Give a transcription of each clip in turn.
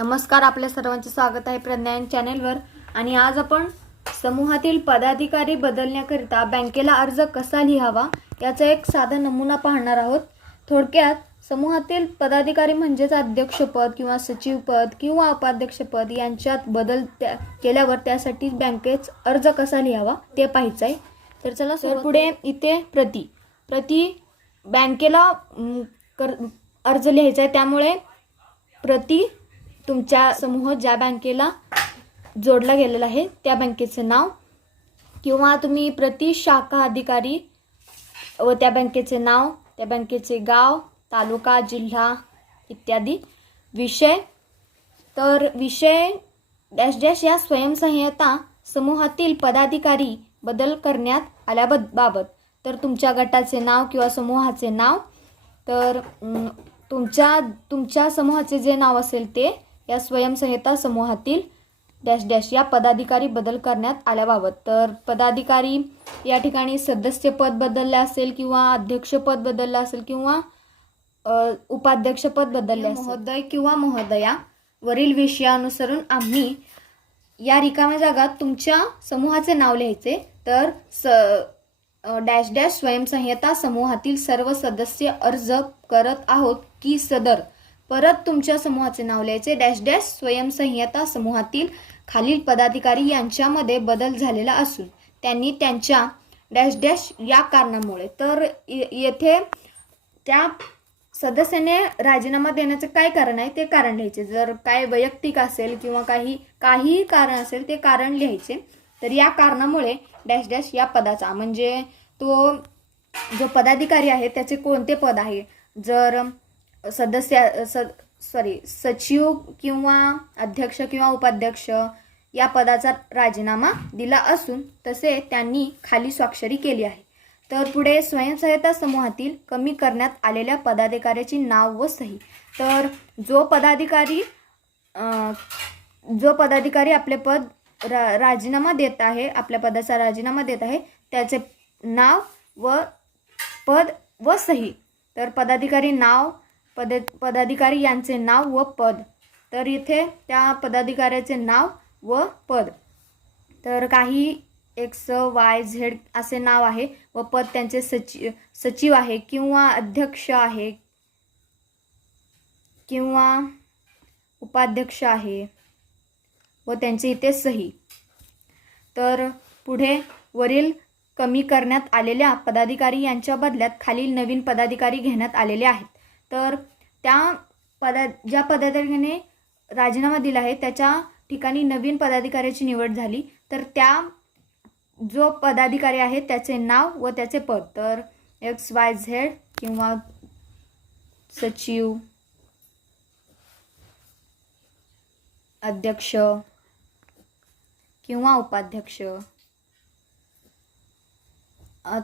नमस्कार आपल्या सर्वांचे स्वागत आहे प्रज्ञान चॅनेलवर. आणि आज आपण समूहातील पदाधिकारी बदलण्याकरिता बँकेला अर्ज कसा लिहावा याचा एक साधा नमुना पाहणार आहोत. थोडक्यात समूहातील पदाधिकारी म्हणजेच अध्यक्षपद किंवा सचिवपद किंवा उपाध्यक्षपद यांच्यात बदल त्या केल्यावर त्यासाठी बँकेत अर्ज कसा लिहावा ते पाहायचं आहे तर चला सर पुढे इथे प्रति. प्रति बँकेला कर अर्ज लिहायचा आहे. त्यामुळे प्रति तुमच्या समूह ज्या बँकेला जोडला गेलेला आहे त्या बँकेचं नाव. किंवा तुम्ही प्रति शाखा अधिकारी व त्या बँकेचे नाव त्या बँकेचे गाव तालुका जिल्हा इत्यादी विषय. तर विषय डॅश डॅश या स्वयंसहाय्यता समूहातील पदाधिकारी बदल करण्यात आल्याबाबत तर तुमच्या गटाचे नाव किंवा समूहाचे नाव. तर तुमच्या तुमच्या समूहाचे जे नाव असेल ते या स्वयंसहायता समूहातील डॅश डॅश या पदाधिकारी बदल करण्यात आल्याबाबत. तर पदाधिकारी या ठिकाणी सदस्यपद बदलले असेल किंवा अध्यक्षपद बदललं असेल किंवा उपाध्यक्षपद बदलले महोदय किंवा महोदया वरील विषयानुसरून आम्ही या रिकाम्या जागात तुमच्या समूहाचे नाव लिहायचे. तर स डॅश डॅश स्वयंसहाय्यता समूहातील सर्व सदस्य अर्ज करत आहोत की सदर? परत तुमच्या समूहाचे नाव लिहायचे. डॅश डॅश स्वयंसंहिता समूहातील खालील पदाधिकारी यांच्यामध्ये बदल झालेला असून त्यांनी त्यांच्या डॅश डॅश या कारणामुळे. तर येथे त्या सदस्याने राजीनामा देण्याचं काय कारण आहे? ते कारण लिहायचे. जर काय वैयक्तिक असेल किंवा काही काहीही कारण असेल ते कारण लिहायचे. तर या कारणामुळे डॅश डॅश या पदाचा म्हणजे तो जो पदाधिकारी आहे त्याचे कोणते पद आहे? जर सदस्य स सॉरी सचिव किंवा अध्यक्ष किंवा उपाध्यक्ष या पदाचा राजीनामा दिला असून तसे त्यांनी खाली स्वाक्षरी केली आहे. तर पुढे स्वयंसहायता समूहातील कमी करण्यात आलेल्या पदाधिकाऱ्याची नाव व सही. तर जो पदाधिकारी जो पदाधिकारी आपले पद रा राजीनामा देत आहे आपल्या पदाचा राजीनामा देत आहे त्याचे नाव व पद व सही. तर पदाधिकारी नाव पद पदाधिकारी यांचे नाव व पद. तर इथे त्या पदाधिकाऱ्याचे नाव व पद. तर काही एक्स वाय झेड असे नाव आहे व पद त्यांचे सचिव सचिव आहे किंवा अध्यक्ष आहे किंवा उपाध्यक्ष आहे व त्यांचे इथे सही. तर पुढे वरील कमी करण्यात आलेल्या पदाधिकारी यांच्या बदल्यात खालील नवीन पदाधिकारी घेण्यात आलेले आहेत. तर त्या पदा ज्या पदाधिकाऱ्याने राजीनामा दिला आहे त्याच्या ठिकाणी नवीन पदाधिकाऱ्याची निवड झाली. तर त्या जो पदाधिकारी आहे त्याचे नाव व त्याचे पद. तर एक्स वाय झेड किंवा सचिव अध्यक्ष किंवा उपाध्यक्ष.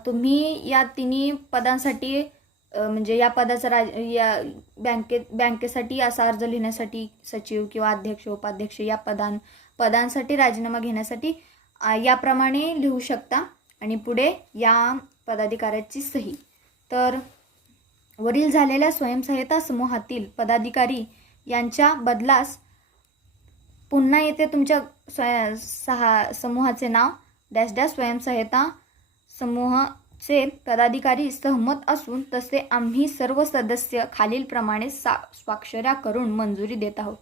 तुम्ही या तिन्ही पदांसाठी म्हणजे या पदाचा राज या बँकेत बँकेसाठी असा अर्ज लिहिण्यासाठी सचिव किंवा अध्यक्ष उपाध्यक्ष या पदां पदांसाठी राजीनामा घेण्यासाठी याप्रमाणे लिहू शकता आणि पुढे या पदाधिकाऱ्याची सही. तर वरील झालेल्या स्वयंसहायता समूहातील पदाधिकारी यांच्या बदलास पुन्हा येथे तुमच्या स्वय सहा समूहाचे नाव डॅश डॅश स्वयंसहायता समूह चे पदाधिकारी सहमत असून तसे आम्ही सर्व सदस्य खालीलप्रमाणे सा स्वाक्षऱ्या करून मंजुरी देत आहोत.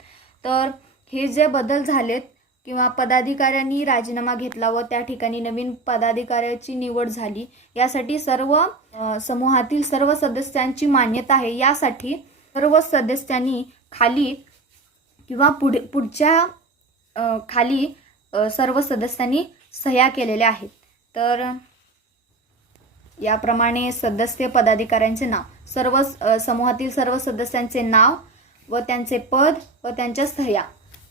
तर हे जे बदल झालेत किंवा पदाधिकाऱ्यांनी राजीनामा घेतला व त्या ठिकाणी नवीन पदाधिकाऱ्याची निवड झाली यासाठी सर्व समूहातील सर्व सदस्यांची मान्यता आहे. यासाठी सर्व सदस्यांनी खाली किंवा पुढे पुढच्या खाली सर्व सदस्यांनी सह्या केलेल्या आहेत. तर याप्रमाणे सदस्य पदाधिकाऱ्यांचे नाव सर्व समूहातील सर्व सदस्यांचे नाव व त्यांचे पद व त्यांच्या सह्या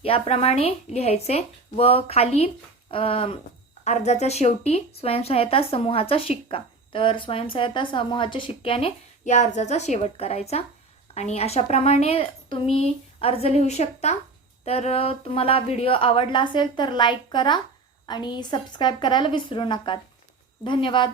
याप्रमाणे लिहायचे व खाली अर्जाच्या शेवटी स्वयंसहायता समूहाचा शिक्का. तर स्वयंसहायता समूहाच्या शिक्क्याने या अर्जाचा शेवट करायचा. आणि अशाप्रमाणे तुम्ही अर्ज लिहू शकता. तर तुम्हाला व्हिडिओ आवडला असेल तर लाईक करा आणि सबस्क्राईब करायला विसरू नका. धन्यवाद.